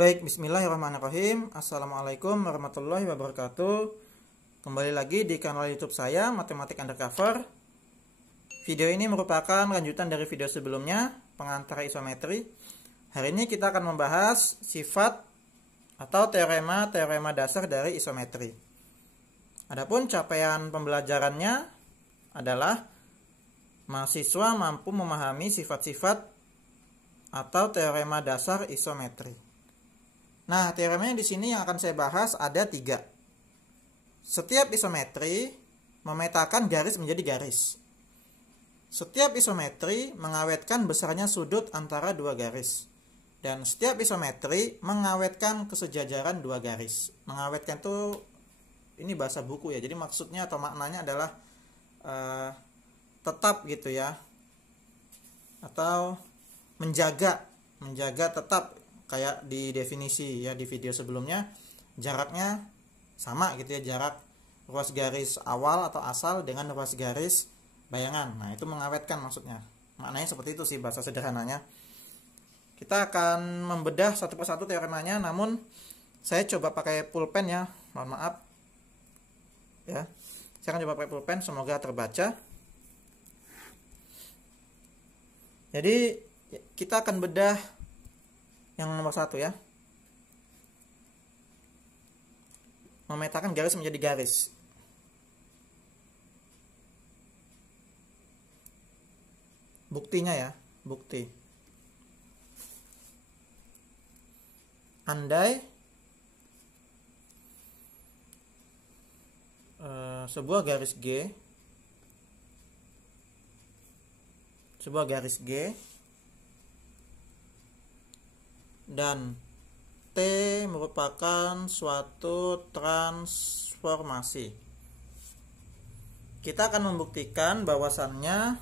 Baik, bismillahirrahmanirrahim. Assalamualaikum warahmatullahi wabarakatuh. Kembali lagi di kanal YouTube saya, Matematik Undercover. Video ini merupakan lanjutan dari video sebelumnya, pengantar isometri. Hari ini kita akan membahas sifat atau teorema dasar dari isometri. Adapun capaian pembelajarannya adalah mahasiswa mampu memahami sifat-sifat atau teorema dasar isometri. Nah, teoremanya di sini yang akan saya bahas ada 3. Setiap isometri memetakan garis menjadi garis. Setiap isometri mengawetkan besarnya sudut antara dua garis. Dan setiap isometri mengawetkan kesejajaran dua garis. Mengawetkan itu ini bahasa buku ya. Jadi maksudnya atau maknanya adalah tetap gitu ya. Atau menjaga tetap. Kayak di definisi ya di video sebelumnya, jaraknya sama gitu ya, jarak ruas garis awal atau asal dengan ruas garis bayangan. Nah, itu mengawetkan maksudnya. Maknanya seperti itu sih bahasa sederhananya. Kita akan membedah satu persatu teoremanya, namun saya coba pakai pulpen ya, mohon maaf. Ya. Saya akan coba pakai pulpen, semoga terbaca. Jadi kita akan bedah yang nomor 1 ya, memetakan garis menjadi garis. Buktinya ya, bukti. Andai sebuah garis G dan T merupakan suatu transformasi. Kita akan membuktikan bahwasannya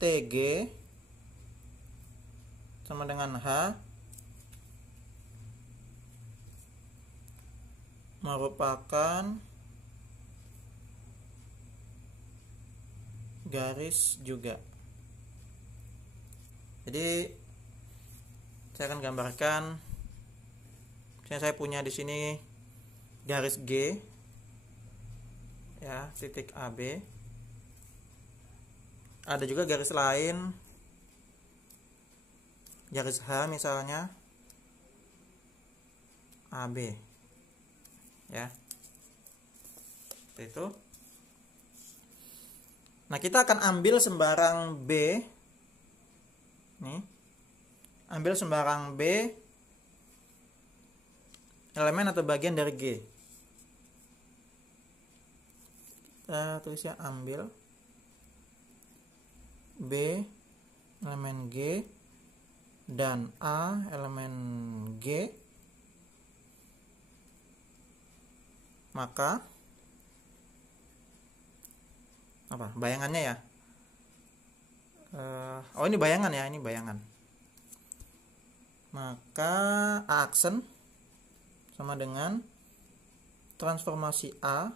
TG sama dengan H merupakan garis juga. Jadi saya akan gambarkan. Saya punya di sini garis G, ya, titik AB. Ada juga garis lain, garis H misalnya, AB, ya, seperti itu. Nah, kita akan ambil sembarang B, nih. Ambil sembarang B elemen atau bagian dari G. Kita tulisnya ambil B elemen G dan A elemen G, maka apa bayangannya ya? Oh, ini bayangan ya, ini bayangan. Maka A aksen sama dengan transformasi A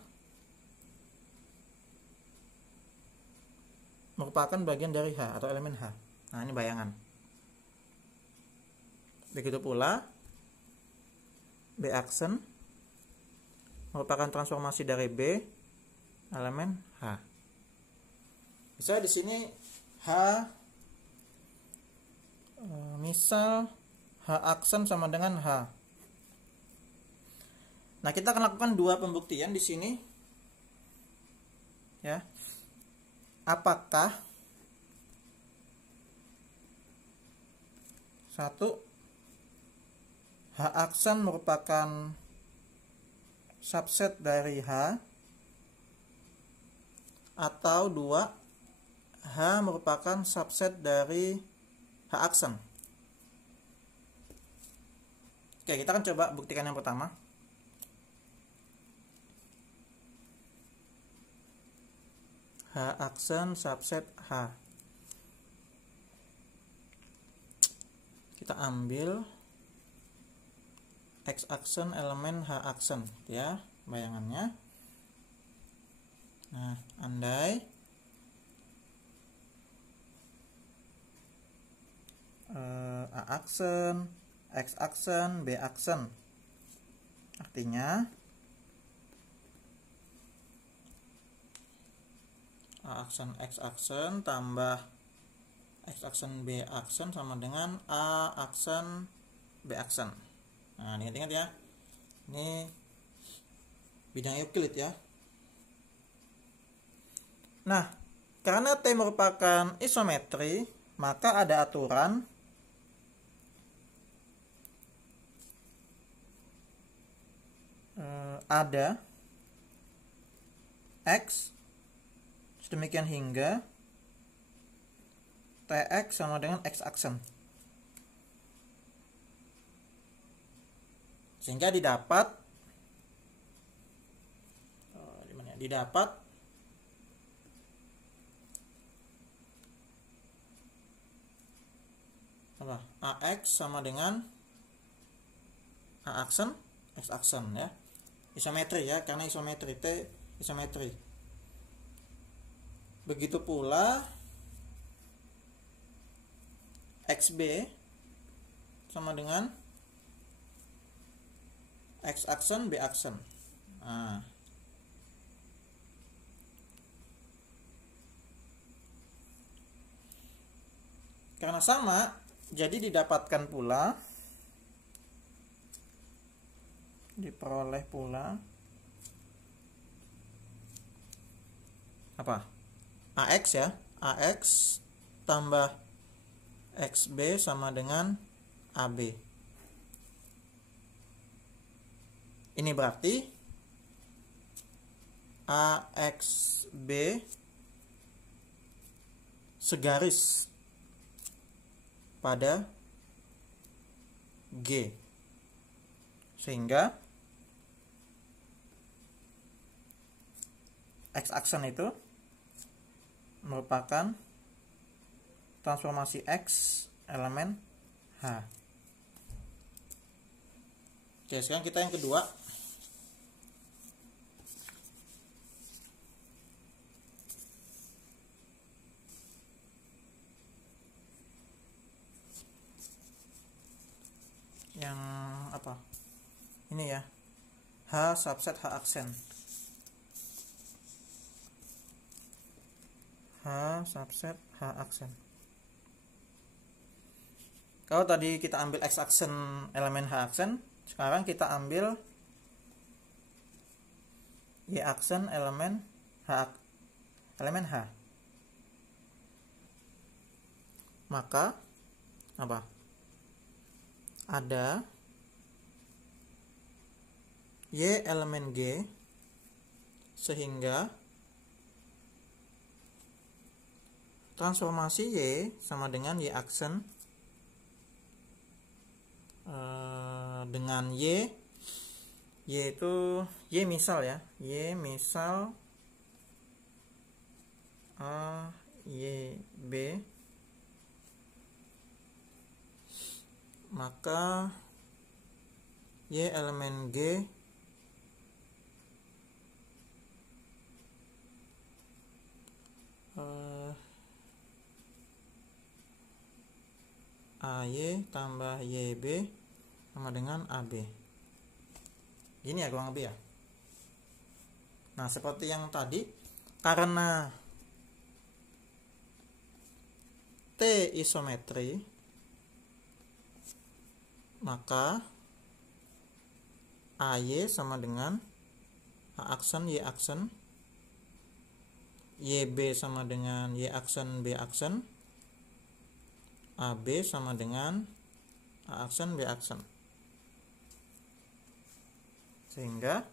merupakan bagian dari H atau elemen H. Nah, ini bayangan. Begitu pula B aksen merupakan transformasi dari B elemen H. Misalnya di sini H, misal H aksen sama dengan H. Nah, kita akan lakukan 2 pembuktian di sini. Ya. Apakah 1 H aksen merupakan subset dari H, atau 2 H merupakan subset dari H aksen. Oke, kita akan coba buktikan yang pertama. H aksen subset H. Kita ambil X aksen elemen H aksen ya, bayangannya. Nah, andai A aksen X aksen, B aksen. Artinya A aksen X aksen tambah X aksen B aksen sama dengan A aksen B aksen. Nah, ingat-ingat ya. Ini bidang Euclid ya. Nah, karena T merupakan isometri, maka ada aturan ada X sedemikian hingga Tx sama dengan X aksen. Sehingga didapat apa? AX sama dengan A aksen X aksen ya. Isometri ya, karena isometri T isometri. Begitu pula XB sama dengan X aksen B aksen. Nah, karena sama, jadi diperoleh pula apa? AX ya, AX tambah XB sama dengan AB. Ini berarti AXB segaris pada G. Sehingga X aksen itu merupakan transformasi X elemen H. Oke, sekarang kita yang kedua. Yang apa? Ini ya. H subset H aksen. H subset H aksen. Kalau tadi kita ambil X aksen elemen H aksen, sekarang kita ambil Y aksen elemen H. Maka apa? Ada Y elemen G sehingga transformasi Y sama dengan Y aksen dengan Y itu Y misal ya, Y misal A Y B, maka Y elemen G AY tambah YB sama dengan AB. Gini ya kurang lebih ya. Nah, seperti yang tadi, karena T isometri, maka AY sama dengan A aksen Y aksen, YB sama dengan Y aksen B aksen, AB sama dengan A aksen B aksen. Sehingga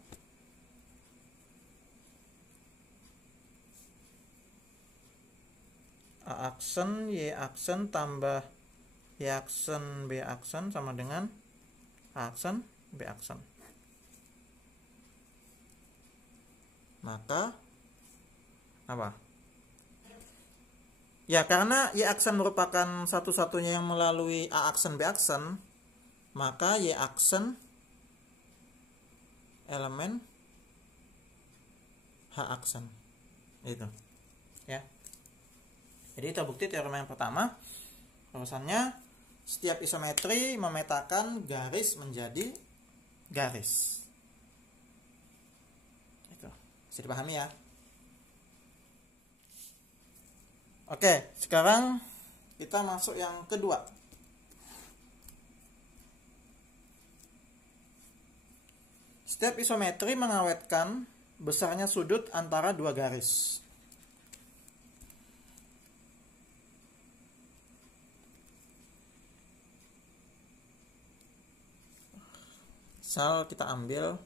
A aksen Y aksen tambah Y aksen B aksen sama dengan A aksen B aksen. Maka apa? Ya, karena Y aksen merupakan satu-satunya yang melalui A aksen B aksen, maka Y aksen elemen H aksen. Itu. Ya. Jadi terbukti teorema yang pertama, bahwasannya setiap isometri memetakan garis menjadi garis. Itu bisa dipahami ya. Oke, sekarang kita masuk yang kedua. Setiap isometri mengawetkan besarnya sudut antara dua garis. Misal kita ambil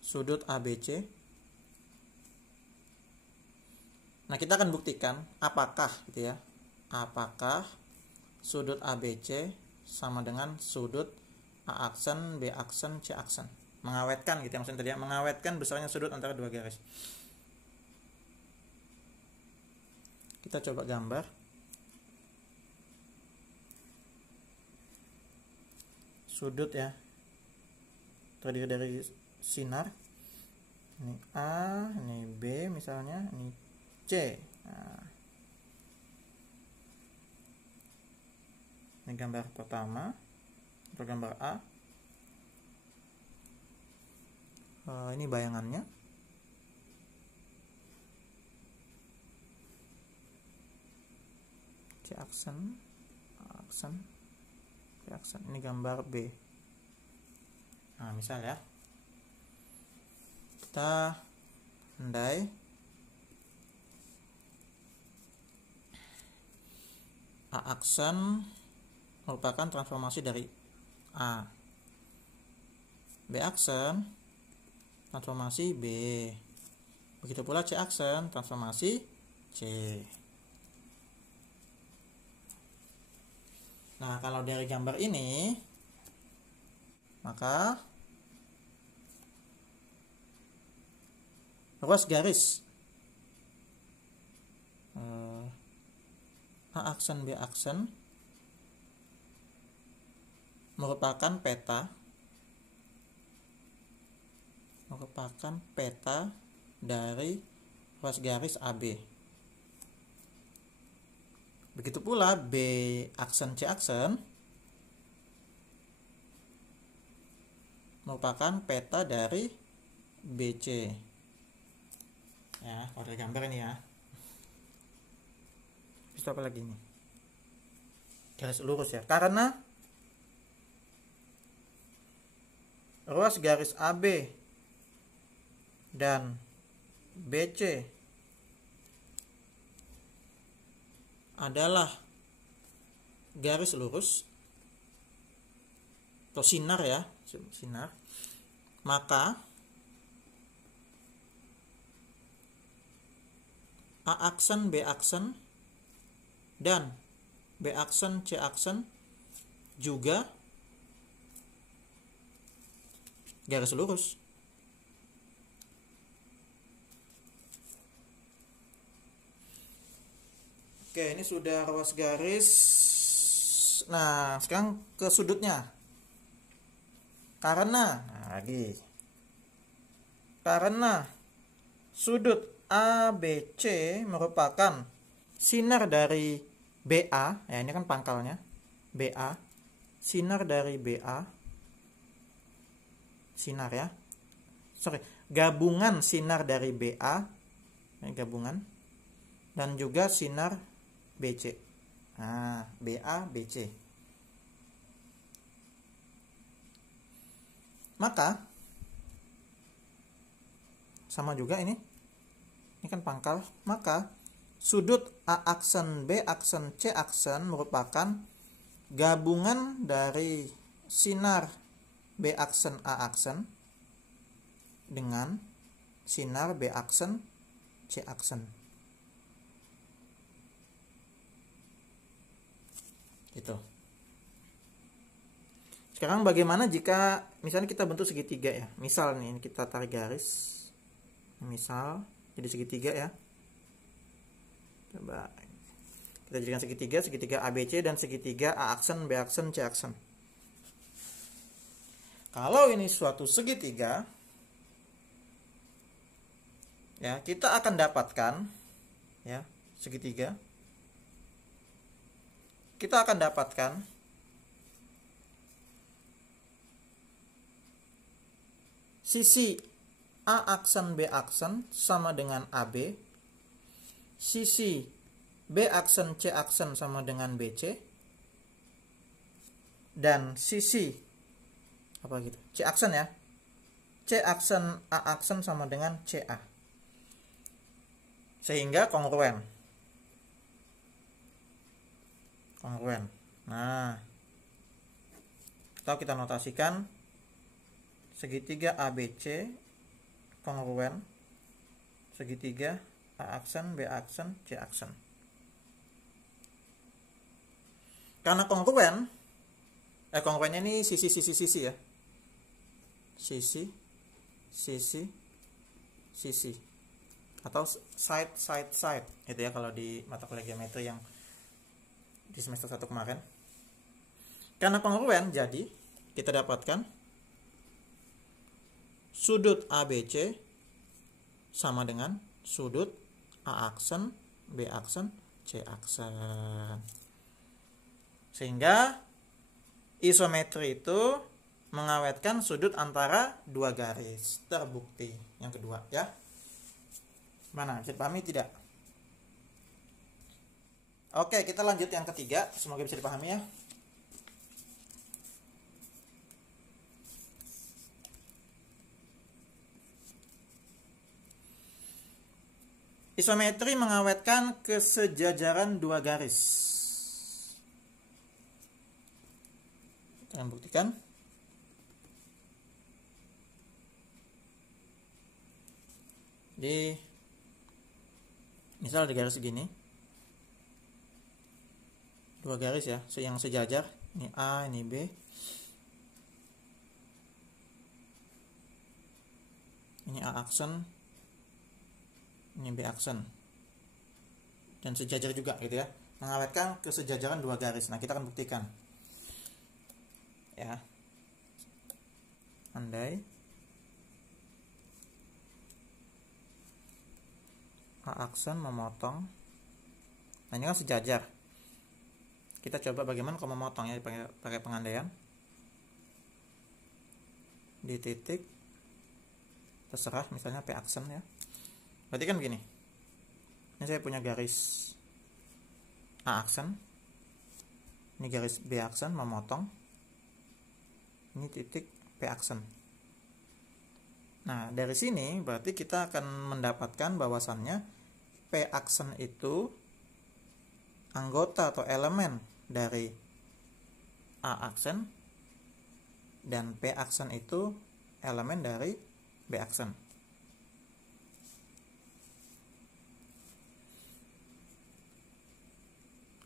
sudut ABC. Nah, kita akan buktikan apakah gitu ya. Apakah sudut ABC sama dengan sudut A aksen, B aksen, C aksen. Mengawetkan gitu ya, maksudnya tadi ya, mengawetkan besarnya sudut antara dua garis. Kita coba gambar. Sudut ya. Terdiri dari sinar. Ini A, ini B misalnya, ini C. Nah, ini gambar pertama atau gambar A. Ini bayangannya. C aksen, A aksen, B aksen. Ini gambar B. Nah, misal ya, kita andai A aksen merupakan transformasi dari A, B aksen transformasi B, begitu pula C aksen transformasi C. Nah, kalau dari gambar ini, maka ruas garis A aksen B aksen merupakan peta dari ruas garis AB. Begitu pula B aksen C aksen merupakan peta dari BC. Ya, kalau dari gambar ini ya. Bisa apa lagi nih? Garis lurus ya. Karena ruas garis AB dan BC adalah garis lurus atau sinar ya, sinar, maka A aksen B aksen dan B aksen C aksen juga garis lurus. Oke, ini sudah ruas garis. Nah, sekarang ke sudutnya. Karena sudut ABC merupakan sinar dari BA, ya ini kan pangkalnya BA, sinar dari BA, sinar ya, gabungan sinar dari BA, ini gabungan, dan juga sinar BC. Nah, BA BC. Maka sama juga ini kan pangkal, maka sudut A aksen B aksen C aksen merupakan gabungan dari sinar B aksen A aksen dengan sinar B aksen C aksen. Itu. Sekarang bagaimana jika misalnya kita bentuk segitiga ya. Misal nih kita tarik garis. Misal jadi segitiga ya. Coba kita jadikan segitiga ABC dan segitiga A aksen, B aksen, C aksen. Kalau ini suatu segitiga ya, kita akan dapatkan ya segitiga kita akan dapatkan sisi A aksen B aksen sama dengan AB, sisi B aksen C aksen sama dengan BC, dan sisi apa gitu C aksen ya, C aksen A aksen sama dengan CA, sehingga kongruen. Nah, atau kita notasikan segitiga ABC kongruen segitiga A aksen B aksen C aksen. Karena kongruen, kongruennya ini sisi ya, sisi atau side itu ya kalau di mata kuliah geometri yang di semester 1 kemarin. Karena kongruen, jadi kita dapatkan sudut ABC sama dengan sudut A aksen B aksen C aksen, sehingga isometri itu mengawetkan sudut antara dua garis. Terbukti. Yang kedua ya. Mana? Bisa dipahami tidak? Oke, kita lanjut yang ketiga. Semoga bisa dipahami ya. Isometri mengawetkan kesejajaran dua garis. Kita akan buktikan. Misal di garis segini, dua garis ya, yang sejajar. Ini A, ini B. Ini A aksen, ini B aksen, dan sejajar juga gitu ya, mengawetkan kesejajaran dua garis. Nah, kita akan buktikan ya. Andai A aksen memotong, nah ini kan sejajar, kita coba bagaimana kalau memotong ya, pakai pengandaian di titik terserah, misalnya P aksen ya. Berarti kan begini, ini saya punya garis A aksen, ini garis B aksen memotong, ini titik P aksen. Nah, dari sini berarti kita akan mendapatkan bahwasannya P aksen itu anggota atau elemen dari A aksen, dan P aksen itu elemen dari B aksen.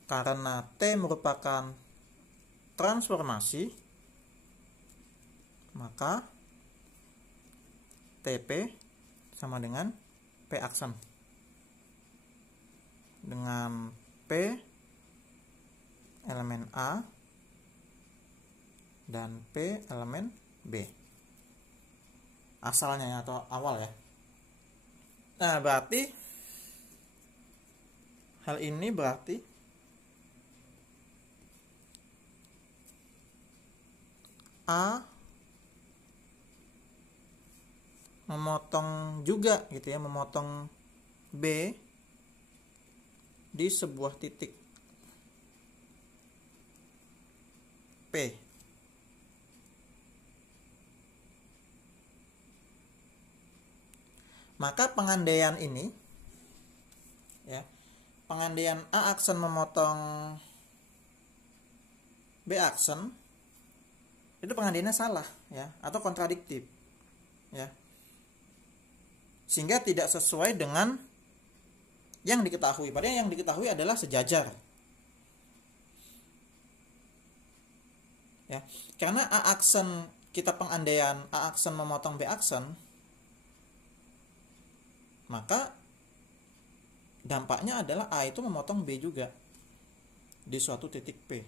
Karena T merupakan transformasi, maka TP sama dengan P aksen, dengan P elemen A dan P elemen B asalnya atau awal ya. Nah, berarti hal ini berarti A memotong juga gitu ya, memotong B di sebuah titik P. Maka pengandaian ini ya, pengandaian A aksen memotong B aksen itu pengandaiannya salah ya, atau kontradiktif ya, sehingga tidak sesuai dengan yang diketahui. Padahal yang diketahui adalah sejajar ya, karena A aksen, kita pengandaian A aksen memotong B aksen, maka dampaknya adalah A itu memotong B juga di suatu titik P.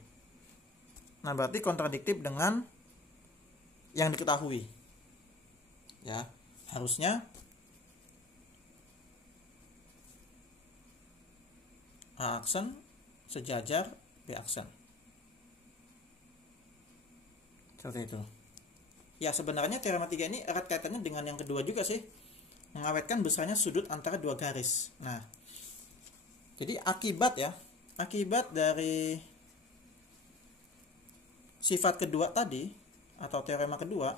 Nah, berarti kontradiktif dengan yang diketahui ya. Harusnya A aksen sejajar B aksen. Seperti itu. Ya, sebenarnya teorema 3 ini erat kaitannya dengan yang kedua juga sih. Mengawetkan besarnya sudut antara dua garis. Nah, jadi akibat dari sifat kedua tadi atau teorema kedua,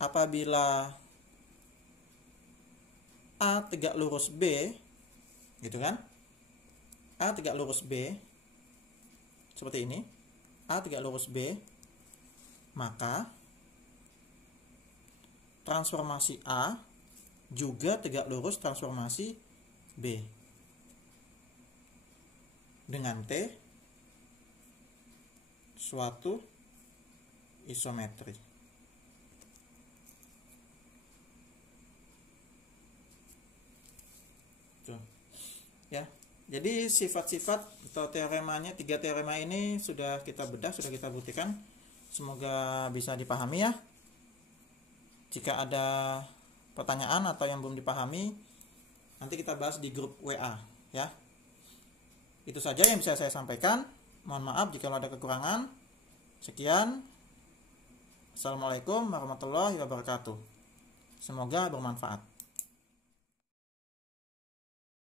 apabila A tegak lurus B, gitu kan? A tegak lurus B seperti ini. A tegak lurus B, maka transformasi A juga tegak lurus transformasi B dengan T suatu isometri. Tuh. Ya. Jadi sifat-sifat atau teoremanya, 3 teorema ini sudah kita bedah, sudah kita buktikan. Semoga bisa dipahami ya. Jika ada pertanyaan atau yang belum dipahami, nanti kita bahas di grup WA ya. Itu saja yang bisa saya sampaikan. Mohon maaf jika ada kekurangan. Sekian. Assalamualaikum warahmatullahi wabarakatuh. Semoga bermanfaat.